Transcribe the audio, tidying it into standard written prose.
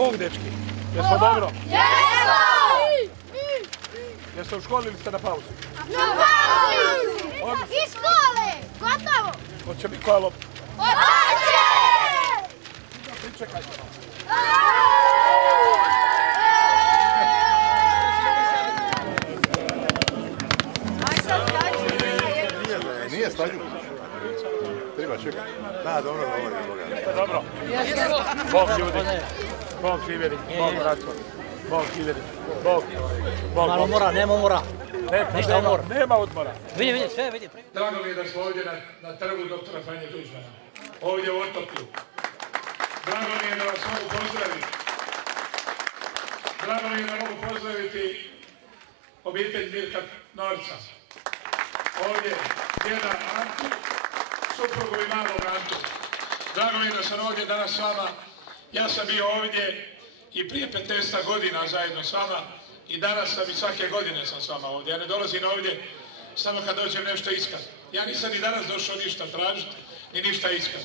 Bog, dečki. Jesmo dobro? Jesmo! Jeste u školi ili ste na pauzi? Na pauzi! Iz škole! Gotovo! Hoće mi koja lopta? Hoće! Pričekajte malo. Nije stavljeno. Treba čekati. Da, dobro. Jeste dobro? Bog ljudi. Bog živjeli. Bog braćo. Bog živjeli. Bog. Malo mora, nema mora. Nema odmora. Vidi, sve vidi. Drago mi je da smo ovdje na trgu doktora Franje Tuđmana. Ovdje u Otoplju. Drago mi je da vas mogu pozdraviti. Drago mi je da mogu pozdraviti obitelj Mirka Norca. Ovdje djeda Antu, suprugu i malog Antu. Drago mi je da sam ovdje danas s vama. Ja sam bio ovdje i prije 15 godina zajedno s vama i danas sam i svake godine sam s vama ovdje. Ja ne dolazim ovdje samo kad dođem nešto iskat. Ja nisam ni danas došao ništa tražiti ni ništa iskat.